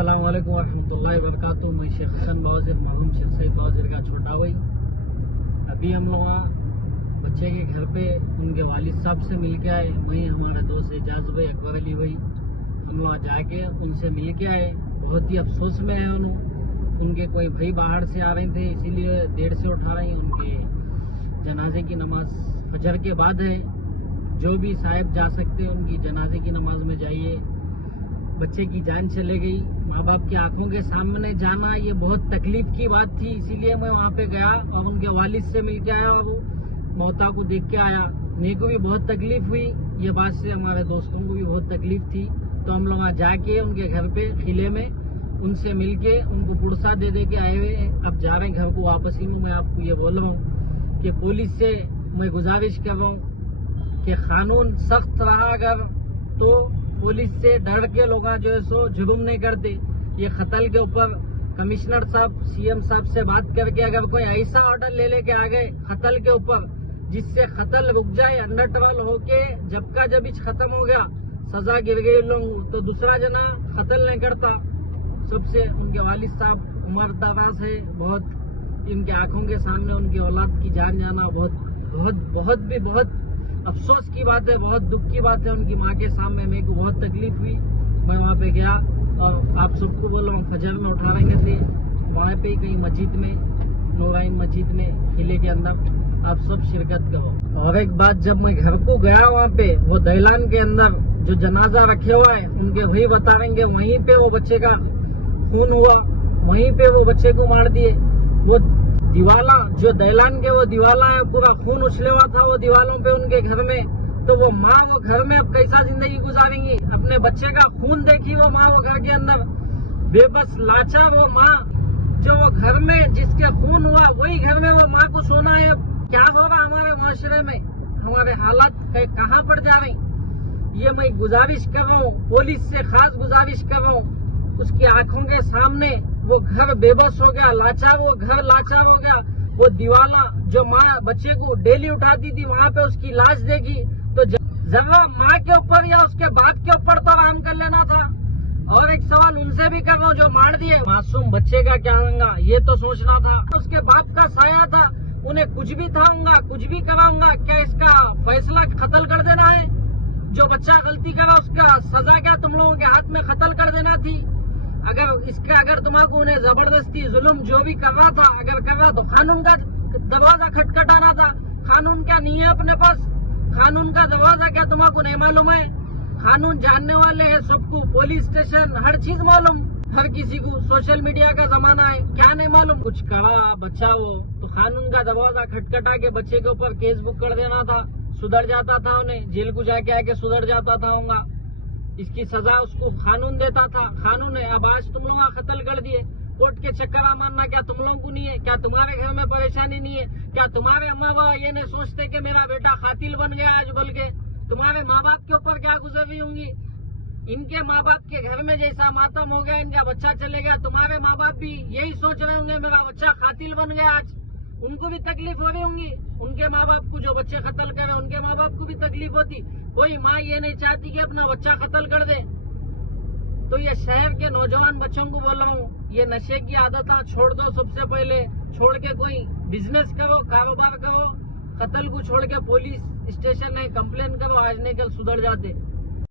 السلام علیکم ورحمۃ اللہ وبرکاتہ. میں شیخ حسن بوازر محروم شیخ سعید بوازر کا چھوٹا بھائی. ابھی ہم لوگ بچے کے گھر پہ ان کے والد صاحب سے مل کے آئے. وہیں ہمارے دوست اعجاز بھائی اکبر علی بھائی ہم لوگ جا کے ان سے مل کے آئے. بہت ہی افسوس میں ہے ان کے کوئی بھائی باہر سے آ رہے تھے, اسی لیے دیر سے اٹھا رہے ہیں. ان کے جنازے کی نماز فجر کے بعد ہے. جو بھی صاحب جا سکتے ہیں ان کی جنازے کی نماز میں جائیے. بچے کی جان چلے گئی, ماں باپ کی آنکھوں کے سامنے جانا یہ بہت تکلیف کی بات تھی. اسی لیے میں وہاں پہ گیا اور ان کے والد سے مل کے آیا اور موتا کو دیکھ کے آیا. میرے کو بھی بہت تکلیف ہوئی یہ بات سے, ہمارے دوستوں کو بھی بہت تکلیف تھی. تو ہم لوگ وہاں جا کے ان کے گھر پہ قلعے میں ان سے مل کے ان کو پرساد دے کے آئے ہوئے. اب جا رہے ہیں گھر کو واپسی میں. میں آپ کو یہ بول رہا ہوں کہ پولیس سے میں گزارش کر رہا ہوں کہ قانون سخت رہا اگر تو پولیس سے ڈر کے لوگ جو ہے سو جرم نہیں کرتے. یہ قتل کے اوپر کمشنر صاحب سی ایم صاحب سے بات کر کے اگر کوئی ایسا آرڈر لے کے آ گئے قتل کے اوپر جس سے قتل رک جائے, انڈر ٹرل ہو کے جب کا جب ختم ہو گیا سزا گر گئی لوگ, تو دوسرا جنا قتل نہیں کرتا. سب سے ان کے والد صاحب عمر دراز ہے بہت. ان کے آنکھوں کے سامنے ان کی اولاد کی جان جانا بہت افسوس کی بات ہے, بہت دکھ کی بات ہے. ان کی ماں کے سامنے میرے کو بہت تکلیف ہوئی. میں وہاں پہ گیا اور آپ سب کو بول رہا ہوں فجر میں اٹھا رہے تھے وہاں پہ کہیں مسجد میں نورائن مسجد میں قلعے کے اندر آپ سب شرکت کرو. اور ایک بات, جب میں گھر کو گیا وہاں پہ وہ دہلان کے اندر جو جنازہ رکھے ہوا ہے ان کے وہی بتا رہیں گے وہیں پہ وہ بچے کا خون ہوا, وہیں پہ وہ بچے کو مار دیے. وہ دیوالا جو دہلان کے وہ دیوالا ہے پورا خون اچھلے ہوا تھا وہ دیوالوں پہ ان کے گھر میں. تو وہ ماں وہ گھر میں اب کیسا زندگی گزاریں گی؟ اپنے بچے کا خون دیکھی وہ ماں وہ گھر کے اندر بے بس لاچار وہ ماں جو وہ گھر میں جس کے خون ہوا وہی گھر میں وہ ماں کو سونا ہے. کیا ہوگا ہمارے معاشرے میں؟ ہمارے حالات کہاں پر جا رہے ہیں؟ یہ میں گزارش کر رہا ہوں, پولیس سے خاص گزارش کر رہا ہوں. اس کی آنکھوں کے سامنے وہ گھر بے بس ہو گیا, لاچار وہ گھر لاچار ہو گیا. وہ دیوالا جو ماں بچے کو ڈیلی اٹھاتی تھی وہاں پہ اس کی لاش دیکھی تو ذرا ماں کے اوپر یا اس کے باپ کے اوپر تو آرام کر لینا تھا. اور ایک سوال ان سے بھی کر رہا ہوں جو مار دیے معصوم بچے کا کیا ہوگا یہ تو سوچنا تھا. اس کے باپ کا سایہ تھا, انہیں کچھ بھی تھاؤں گا کچھ بھی کراؤں گا. کیا اس کا فیصلہ قتل کر دینا ہے؟ جو بچہ غلطی کرا اس کا سزا کیا تم لوگوں کے ہاتھ میں قتل کر دینا تھی؟ اگر تمہارے کو انہیں زبردستی ظلم جو بھی کر رہا تھا اگر کر رہا تو قانون کا دروازہ کھٹکھٹانا تھا. قانون کیا نہیں ہے اپنے پاس؟ قانون کا دروازہ کیا تمہارے کو نہیں معلوم ہے؟ قانون جاننے والے ہیں سب کو, پولیس اسٹیشن ہر چیز معلوم ہر کسی کو. سوشل میڈیا کا زمانہ ہے, کیا نہیں معلوم؟ کچھ کرا بچہ ہو تو قانون کا دروازہ کھٹکھٹا کے بچے کے اوپر کیس بک کر دینا تھا, سدھر جاتا تھا. انہیں جیل کو جا کے آ کے سدھر جاتا تھا ہوں گا. اس کی سزا اس کو قانون دیتا تھا. قانون ہے. اب آج تم لوگ قتل کر دیے, کورٹ کے چکر ماننا کیا تم لوگوں کو نہیں ہے؟ کیا تمہارے گھر میں پریشانی نہیں ہے؟ کیا تمہارے اماں باپ یہ نہیں سوچتے کہ میرا بیٹا قاتل بن گیا آج؟ بول کے تمہارے ماں باپ کے اوپر کیا گزری ہوں گی؟ ان کے ماں باپ کے گھر میں جیسا ماتم ہو گیا, ان کا بچہ چلے گیا, تمہارے ماں باپ بھی یہی سوچ رہے ہوں گے میرا بچہ قاتل بن گیا آج. ان کو بھی تکلیف ہو رہی ہوں گی. ان کے ماں باپ کو جو بچے قتل کرے ان کے ماں باپ کو بھی تکلیف ہوتی. کوئی ماں یہ نہیں چاہتی کہ اپنا بچہ قتل کر دے. تو یہ شہر کے نوجوان بچوں کو بول رہا ہوں, یہ نشے کی عادت چھوڑ دو. سب سے پہلے چھوڑ کے کوئی بزنس کرو, کاروبار کرو. قتل کو چھوڑ کے پولیس اسٹیشن میں کمپلین کرو, آج نہیں کل سدھر جاتے.